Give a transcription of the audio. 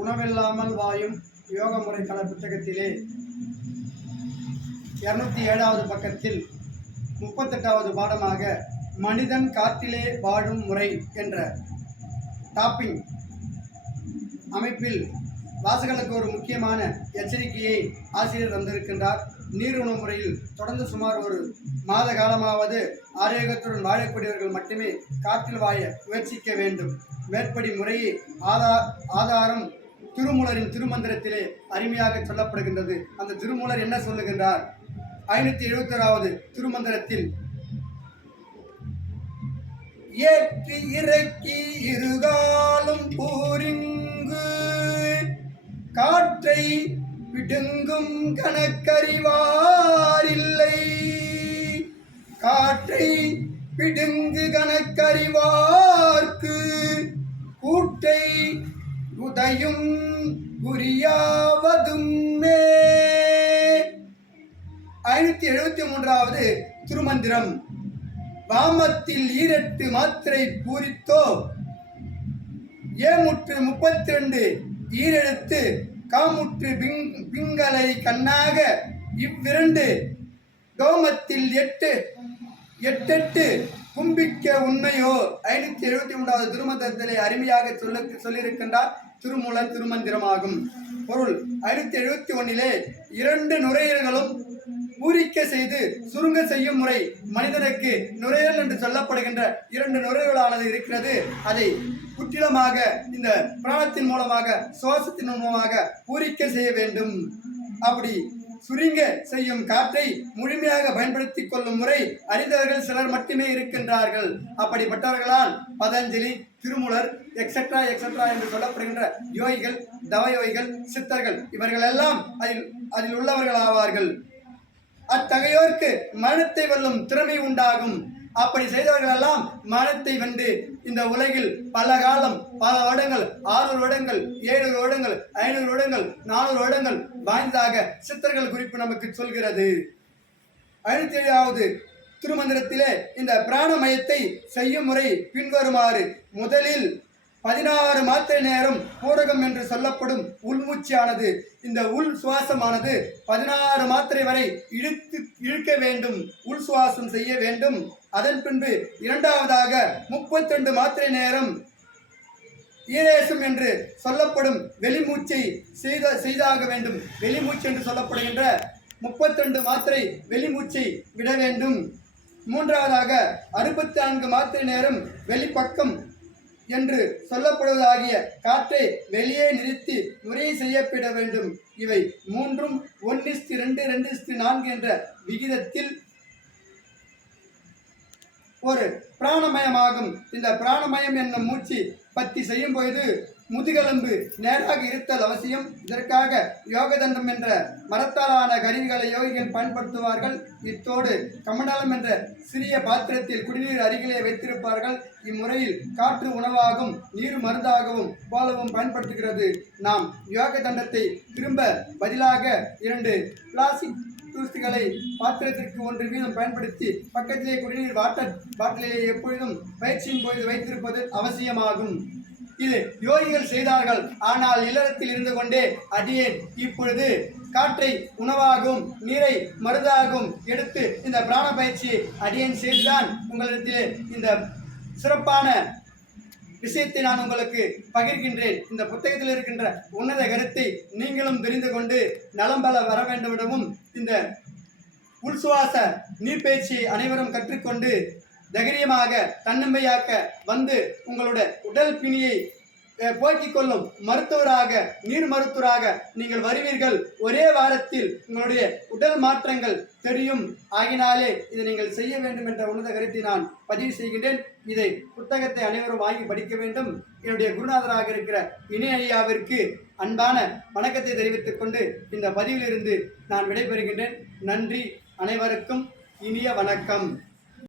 உணவில்லாமல் வாயும் யோக முறை கல புத்தகத்திலே இரநூத்தி ஏழாவது பக்கத்தில் முப்பத்தெட்டாவது பாடமாக மனிதன் காற்றிலே வாழும் முறை என்ற டாப்பிங் அமைப்பில் வாசகர்களுக்கு ஒரு முக்கியமான எச்சரிக்கையை ஆசிரியர் தந்திருக்கின்றார். நீர் உணவு முறையில் தொடர்ந்து சுமார் ஒரு மாத காலமாவது ஆரோக்கியத்துடன் வாழக்கூடியவர்கள் மட்டுமே காற்றில் வாழ முயற்சிக்க வேண்டும். மேற்படி முறையை ஆதா ஆதாரம் திருமூலரின் திருமந்திரத்திலே அருமையாக சொல்லப்படுகின்றது. அந்த திருமூலர் என்ன சொல்லுகின்றார்? ஐநூத்தி எழுபத்தோராவது திருமந்திரத்தில் ஏற்றி இறக்கி இருகாலும் போரிங்கு காற்றை விடுங்கும் கணக்கறிவாரில்லை. காற்றை பிடுங்கு கணக்கறிவார்க்கு கூட்டை உதயும் குறியாவதும் ஐநூத்தி எழுபத்தி மூன்றாவது திருமந்திரம். வாமத்தில் ஈரெட்டு மாத்திரை பூரித்தோ? ஏமுற்று முப்பத்தி ரெண்டு ஈரெழுத்து காமுற்று பிங் பிங்களை கண்ணாக இவ்விரண்டு. டோமத்தில் எட்டு எட்டெட்டு கும்பிக்க உண்மையோ? ஐநூத்தி எழுபத்தி மூன்றாவது திருமந்திரத்திலே அருமையாக சொல்ல சொல்லியிருக்கின்றார். திருமூல திருமந்திரமாகும். பொருள் ஐநூத்தி எழுபத்தி ஒன்னிலே இரண்டு நுரையீரல்களும் பூரிக்க செய்து சுருங்க செய்யும் முறை மனிதனுக்கு நுரையீரல் என்று சொல்லப்படுகின்ற இரண்டு நுரையீரலானது இருக்கிறது. அதை முற்றிலுமாக இந்த பிராணத்தின் மூலமாக சுவாசத்தின் மூலமாக பூரிக்க செய்ய வேண்டும். அப்படி சுருங்க செய்யும் காற்றை முழுமையாக பயன்படுத்திக் கொள்ளும் முறை அறிந்தவர்கள் சிலர் மட்டுமே இருக்கின்றார்கள். அப்படிப்பட்டவர்களால் பதஞ்சலி திருமுலர் எக்ஸெட்ரா எக்ஸெட்ரா என்று சொல்லப்படுகின்ற யோகிகள் தவயோகிகள் சித்தர்கள் இவர்கள் எல்லாம் அதில் அதில் உள்ளவர்கள் ஆவார்கள் அத்தகையோருக்கு மரணத்தை வெல்லும் திறமை உண்டாகும். அப்படி செய்தவர்கள் எல்லாம் மரணத்தை வென்று இந்த உலகில் பல காலம் பல வருடங்கள் ஆறுநூறு வருடங்கள் ஏழுநூறு வருடங்கள் ஐநூறு வருடங்கள் நானூறு வருடங்கள் வாய்ந்ததாக சித்தர்கள் குறிப்பு நமக்கு சொல்கிறது. ஐநூத்தி ஏழாவது திருமந்திரத்திலே இந்த பிராணமயத்தை செய்யும் முறை பின்வருமாறு முதலில் பதினாறு மாத்திரை நேரம் ஊடகம் என்று சொல்லப்படும் உள்மூச்சியானது இந்த உள் சுவாசமானது பதினாறு மாத்திரை வரை இழுத்து இழுக்க வேண்டும் உள் சுவாசம் செய்ய வேண்டும். அதன் பின்பு இரண்டாவதாக முப்பத்திரெண்டு மாத்திரை நேரம் ஈரேசம் என்று சொல்லப்படும் வெளிமூச்சை செய்த செய்தாக வேண்டும். வெளிமூச்சு என்று சொல்லப்படுகின்ற முப்பத்திரெண்டு மாத்திரை வெளிமூச்சை விட வேண்டும். மூன்றாவதாக அறுபத்தி நான்கு மாத்திரை நேரம் வெளிப்பக்கம் என்று சொல்லப்படுவதாகிய காற்றை வெளியே நிறுத்தி முறை செய்யப்பட வேண்டும். இவை மூன்றும் ஒன்னிஸ்து ரெண்டு ரெண்டு நான்கு என்ற விகிதத்தில் ஒரு பிராணமயமாகும். இந்த பிராணமயம் என்னும் மூச்சு பத்தி செய்யும் பொழுது முதுகெலும்பு நேராக இருத்தல் அவசியம். இதற்காக யோகதண்டம் என்ற மரத்தாலான கருவிகளை யோகிகள் பயன்படுத்துவார்கள். இத்தோடு கமண்டலம் என்ற சிறிய பாத்திரத்தில் குடிநீர் அருகிலே வைத்திருப்பார்கள். இம்முறையில் காற்று உணவாகவும் நீர் மருந்தாகவும் போலவும் பயன்படுத்துகிறது. நாம் யோக தண்டத்தை திரும்ப பதிலாக இரண்டு பிளாஸ்டிக் தூசிகளை பாத்திரத்திற்கு ஒன்று வீதம் பயன்படுத்தி பக்கத்திலே குடிநீர் வாட்டர் பாட்டிலே எப்பொழுதும் பயிற்சியின் பொழுது வைத்திருப்பது அவசியமாகும். இது யோகிகள் செய்தார்கள். ஆனால் இல்லறத்தில் இருந்து கொண்டே அடியேன். இப்பொழுது காற்றை உணவாகும் நீரை மருந்தாகும் எடுத்து இந்த பிராண பயிற்சியை அடியேன் செய்துதான் உங்களிடத்திலே இந்த சிறப்பான விஷயத்தை நான் உங்களுக்கு பகிர்கின்றேன். இந்த புத்தகத்தில் இருக்கின்ற உன்னத கருத்தை நீங்களும் தெரிந்து கொண்டு நலம் பல வர வேண்டுமிடமும் இந்த உள்சுவாச நீர்ப்பயிற்சியை அனைவரும் கற்றுக்கொண்டு தைரியமாக தன்னம்பியாக்க வந்து உங்களுடைய உடல் பிணியை போக்கிக் கொள்ளும் மருத்துவராக நீர் மருத்துவராக நீங்கள் வருவீர்கள். ஒரே வாரத்தில் உங்களுடைய உடல் மாற்றங்கள் தெரியும். ஆகினாலே இதை நீங்கள் செய்ய வேண்டும் என்ற உன்னத கருத்தை நான் பதிவு செய்கின்றேன். இதை புத்தகத்தை அனைவரும் வாங்கி படிக்க வேண்டும். என்னுடைய குருநாதராக இருக்கிற இணை ஐயாவிற்கு அன்பான வணக்கத்தை தெரிவித்துக் கொண்டு இந்த பதிவிலிருந்து நான் விடைபெறுகின்றேன். நன்றி அனைவருக்கும் இனிய வணக்கம்.